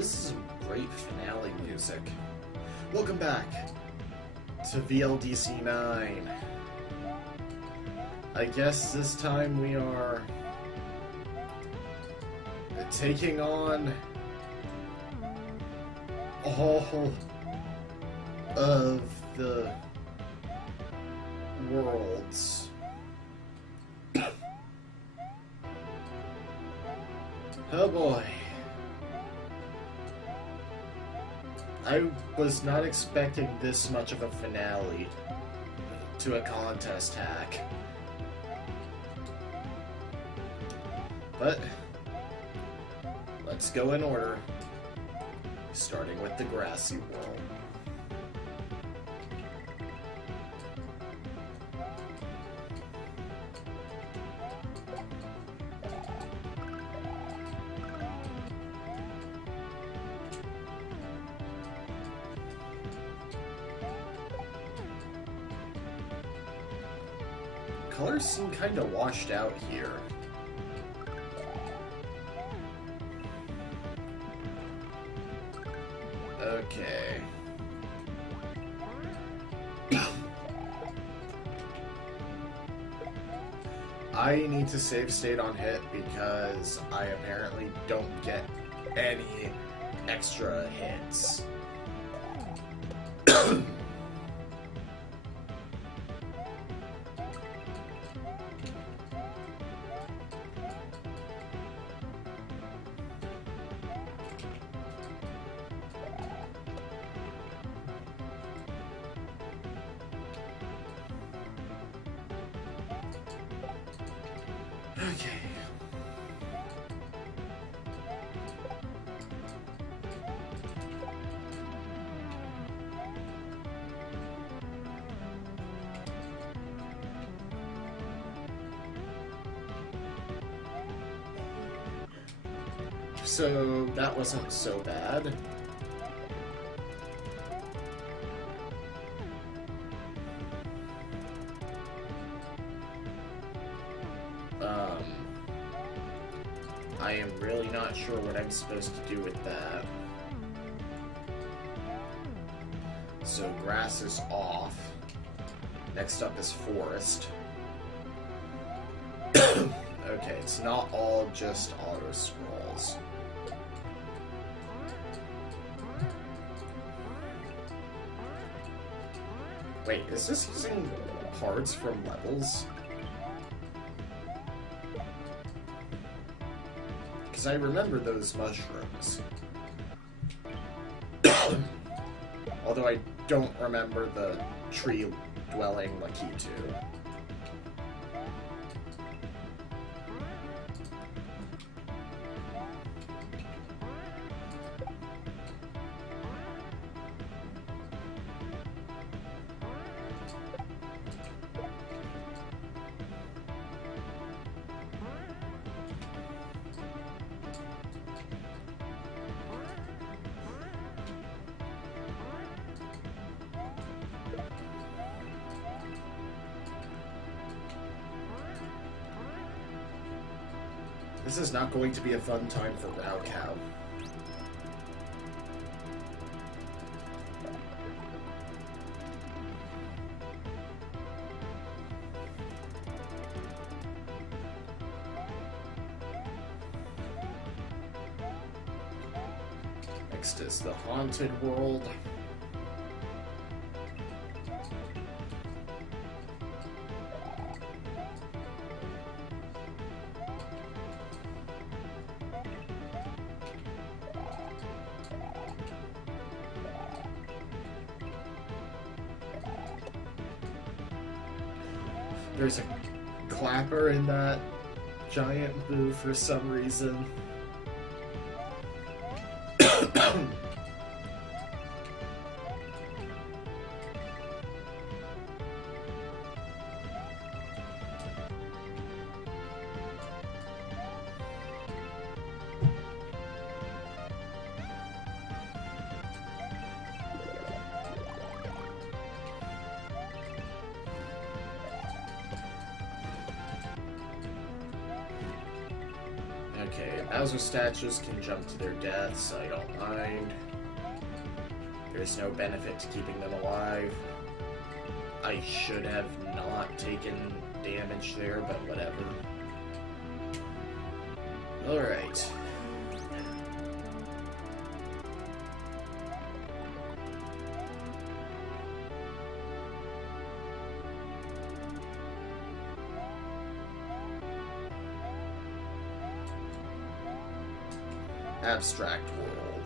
This is some great finale music. Welcome back to VLDC9. I guess this time we are taking on all of the worlds. Oh boy. I was not expecting this much of a finale to a contest hack. But let's go in order, starting with the grassy world. Colors seem kind of washed out here. Okay. I need to save state on hit because I apparently don't get any extra hits. Okay. So that wasn't so bad. I am really not sure what I'm supposed to do with that. So grass is off. Next up is forest. Okay, it's not all just auto scrolls. Wait, is this using parts from levels? Because I remember those mushrooms. Although I don't remember the tree-dwelling Lakitu. This is not going to be a fun time for Raocow. Next is the Haunted World. There's a clapper in that giant boo for some reason. Okay, Bowser statues can jump to their deaths, I don't mind. There's no benefit to keeping them alive. I should have not taken damage there, but whatever. Alright. Abstract world.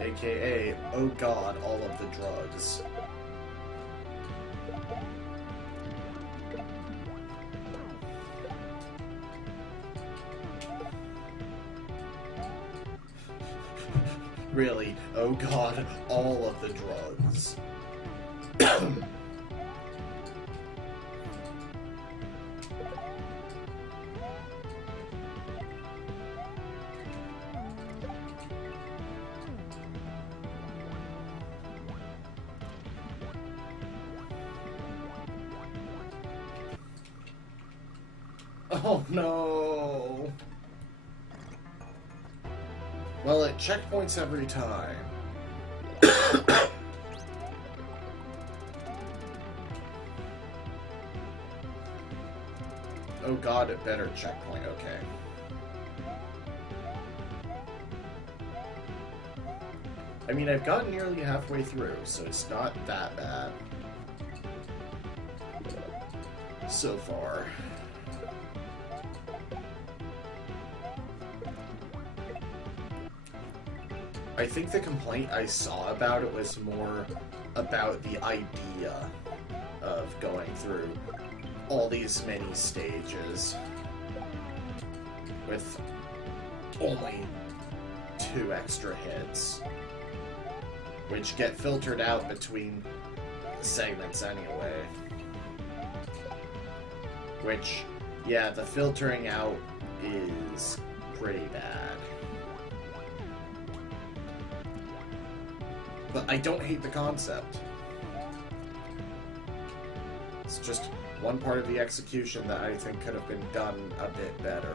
AKA, oh god, all of the drugs. Really, oh god, all of the drugs. Oh no! Well, it checkpoints every time. Oh god, it better checkpoint, okay. I mean, I've gotten nearly halfway through, so it's not that bad. So far. I think the complaint I saw about it was more about the idea of going through all these many stages with only 2 extra hits, which get filtered out between segments anyway. Which, yeah, the filtering out is pretty bad. But I don't hate the concept. It's just one part of the execution that I think could have been done a bit better.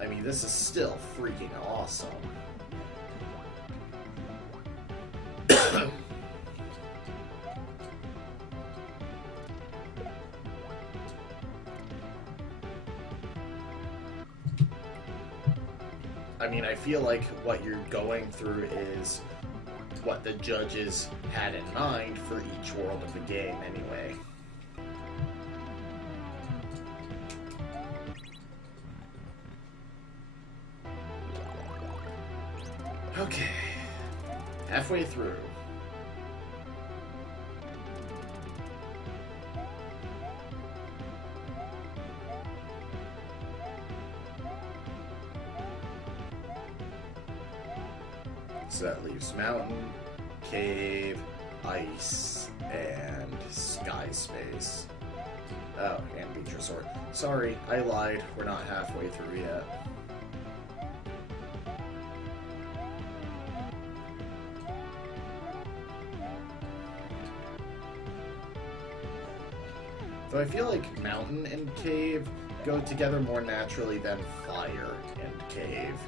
I mean, this is still freaking awesome. I mean, I feel like what you're going through is what the judges had in mind for each world of the game, anyway. Okay. Halfway through. So that leaves mountain, cave, ice, and sky space. Oh, and beach resort. Sorry, I lied. We're not halfway through yet. Though I feel like mountain and cave go together more naturally than fire and cave.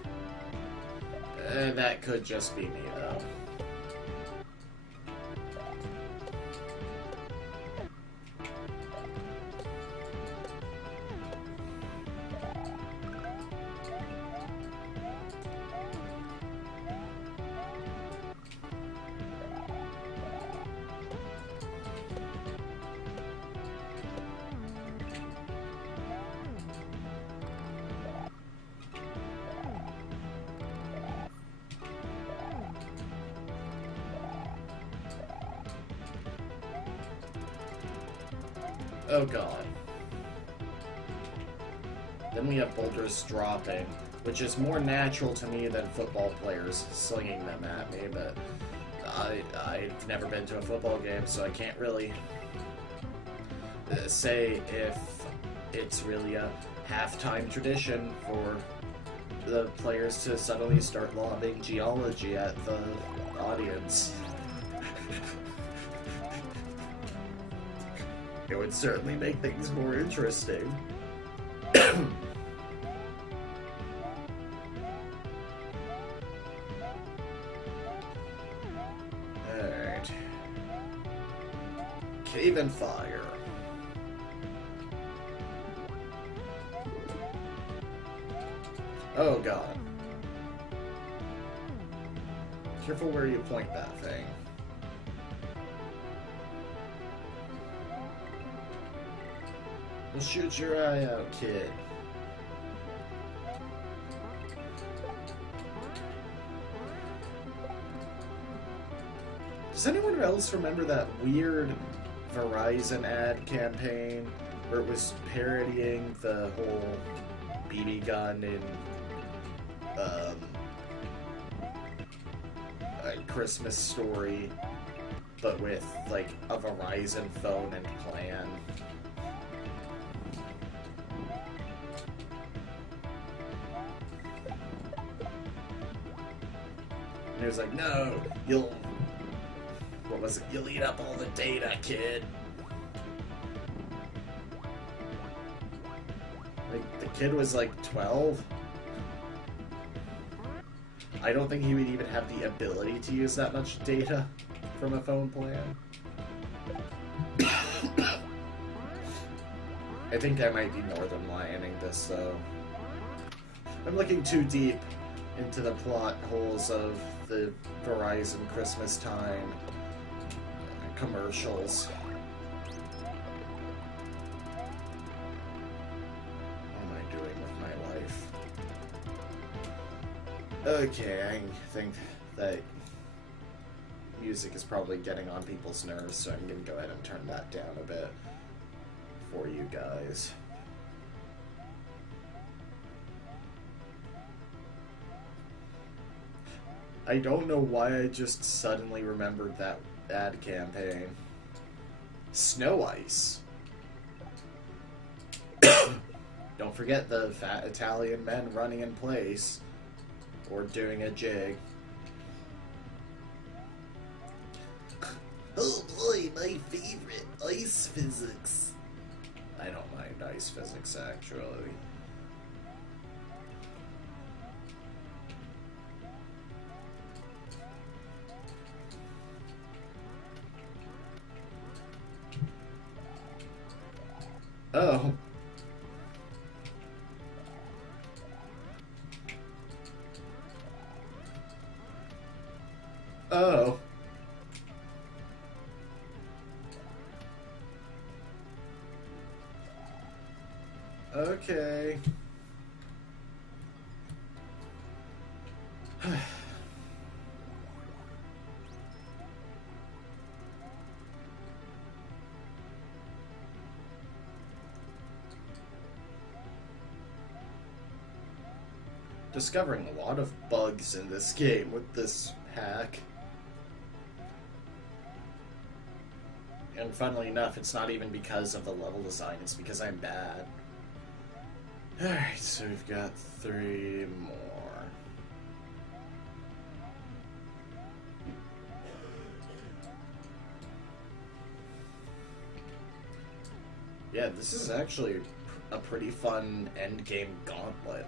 That could just be me, though. Oh god. Then we have boulders dropping, which is more natural to me than football players slinging them at me, but I've never been to a football game, so I can't really say if it's really a halftime tradition for the players to suddenly start lobbing geology at the audience. It would certainly make things more interesting. Alright. Cave and fire. Oh god. Careful where you point that thing. We'll shoot your eye out, kid. Does anyone else remember that weird Verizon ad campaign where it was parodying the whole BB gun in A Christmas Story, but with like a Verizon phone and plan? And it was like, no, what was it? You'll eat up all the data, kid. Like, the kid was like 12. I don't think he would even have the ability to use that much data from a phone plan. I think I might be Northern Lioning this, though. I'm looking too deep into the plot holes of the Verizon Christmas time commercials. What am I doing with my life? Okay, I think that music is probably getting on people's nerves, so I'm gonna go ahead and turn that down a bit for you guys. I don't know why I just suddenly remembered that ad campaign. Snow ice. Don't forget the fat Italian men running in place or doing a jig. Oh boy, my favorite, ice physics. I don't mind ice physics, actually. Oh. Oh. Okay. Discovering a lot of bugs in this game with this hack. And funnily enough, it's not even because of the level design, it's because I'm bad. Alright, so we've got 3 more. Yeah, this is actually a pretty fun endgame gauntlet.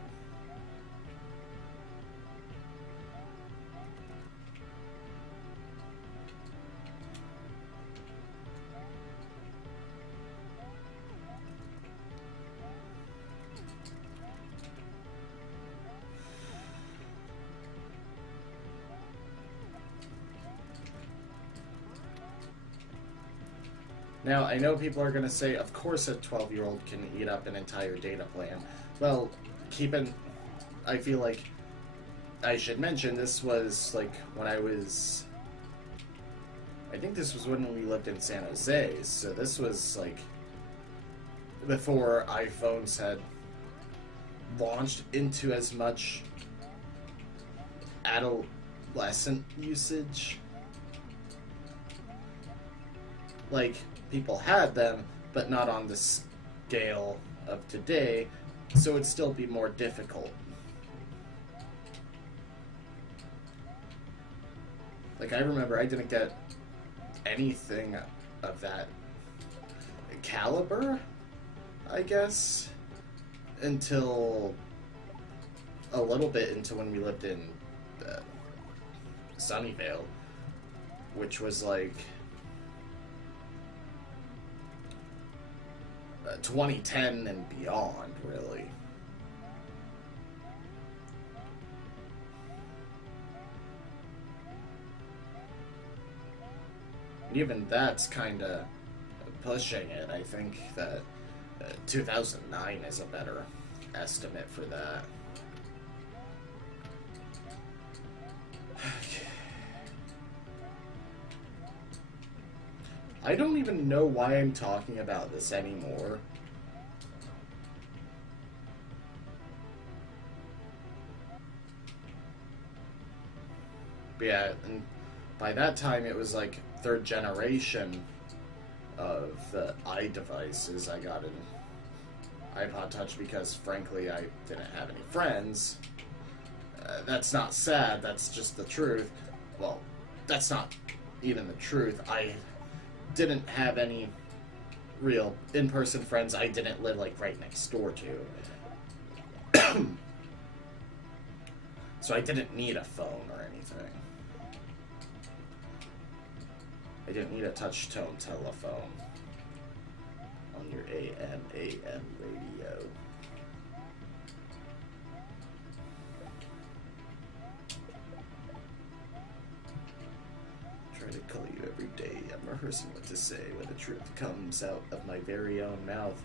Now, I know people are going to say, of course a 12-year-old can eat up an entire data plan. Well, I feel like I should mention this was, like, when I think this was when we lived in San Jose, so this was, like, before iPhones had launched into as much adolescent usage. Like, people had them, but not on the scale of today, so it'd still be more difficult. Like, I remember I didn't get anything of that caliber, I guess, until a little bit into when we lived in Sunnyvale, which was like 2010 and beyond, really. And even that's kind of pushing it. I think that 2009 is a better estimate for that. I don't even know why I'm talking about this anymore. But yeah, and by that time it was like 3rd generation of the iDevices. I got an iPod Touch because, frankly, I didn't have any friends. That's not sad, that's just the truth. Well, that's not even the truth. I didn't have any real in-person friends I didn't live, like, right next door to. So I didn't need a phone or anything. I didn't need a touch-tone telephone on your AM radio. Try to call you every day. I'm rehearsing what to say when the truth comes out of my very own mouth.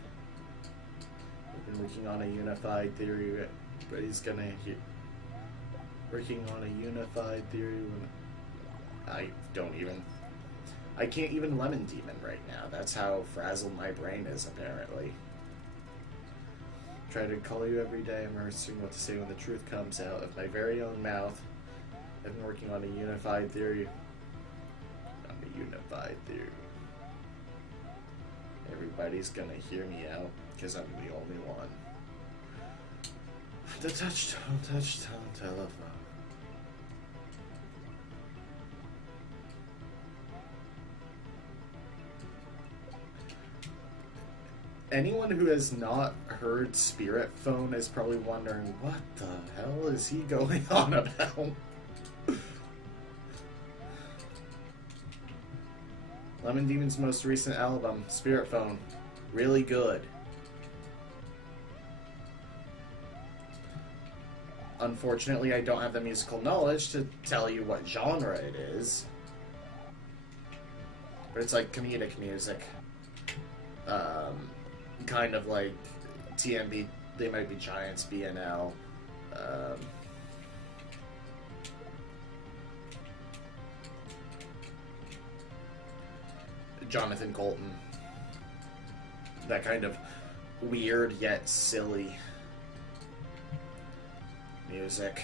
I've been working on a unified theory, but he's gonna hear. Working on a unified theory when I can't even Lemon Demon right now. That's how frazzled my brain is, apparently. Try to call you every day. I'm rehearsing what to say when the truth comes out of my very own mouth. I've been working on a unified theory. Everybody's gonna hear me out, because I'm the only one. The touch-tone telephone. Anyone who has not heard Spirit Phone is probably wondering, what the hell is he going on about? Lemon Demon's most recent album, Spirit Phone, really good. Unfortunately, I don't have the musical knowledge to tell you what genre it is. But it's like comedic music. Kind of like TMB, They Might Be Giants, BNL. Jonathan Colton. That kind of weird yet silly music.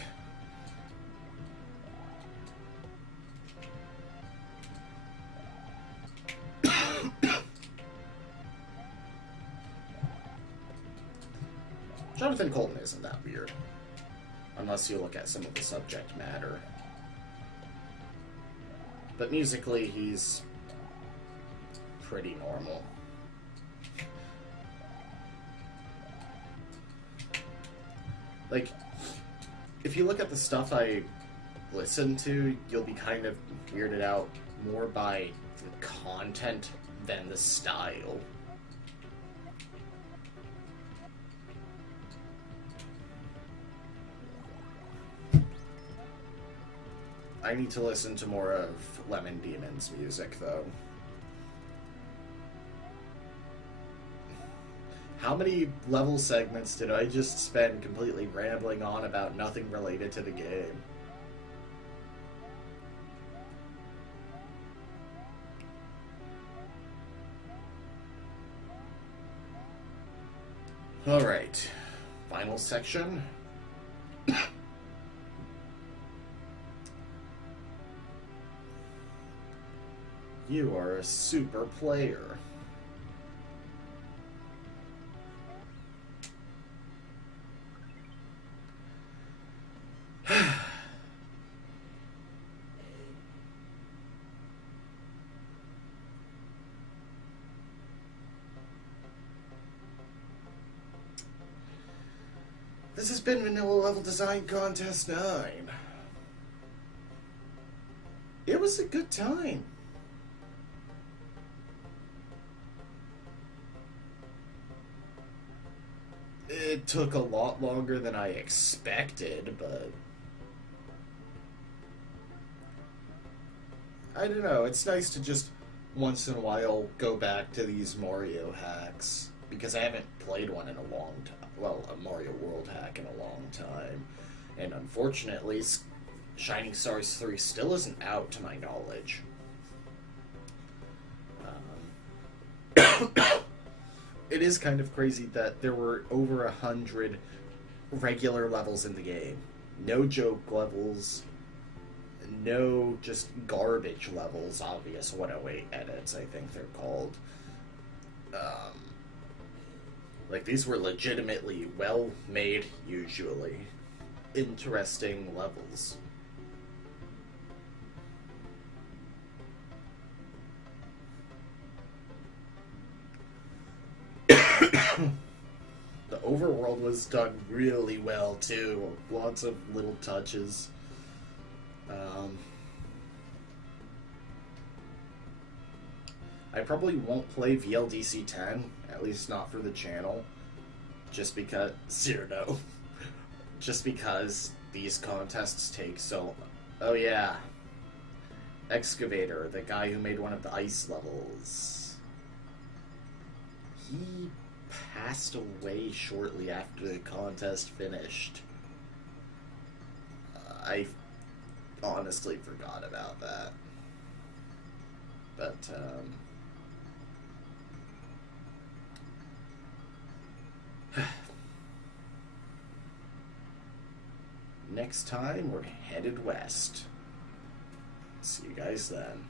Jonathan Colton isn't that weird, unless you look at some of the subject matter. But musically, he's pretty normal. Like, if you look at the stuff I listen to, you'll be kind of weirded out more by the content than the style. I need to listen to more of Lemon Demon's music, though. How many level segments did I just spend completely rambling on about nothing related to the game? Alright, final section. You are a super player. This has been Vanilla Level Design Contest 9. It was a good time. It took a lot longer than I expected, but I don't know, it's nice to just once in a while go back to these Mario hacks, because I haven't played one in a long time. Well, a Mario World hack in a long time. And unfortunately, Shining Stars 3 still isn't out to my knowledge. It is kind of crazy that there were over 100 regular levels in the game. No joke levels, no just garbage levels, obvious 108 edits, I think they're called. Like, these were legitimately well-made, usually interesting levels. The overworld was done really well, too. Lots of little touches. I probably won't play VLDC9, at least not for the channel, just because... Cyrano. Just because these contests take so long. Oh yeah. Excavator, the guy who made one of the ice levels. He passed away shortly after the contest finished. I honestly forgot about that. But, next time, we're headed west. See you guys then.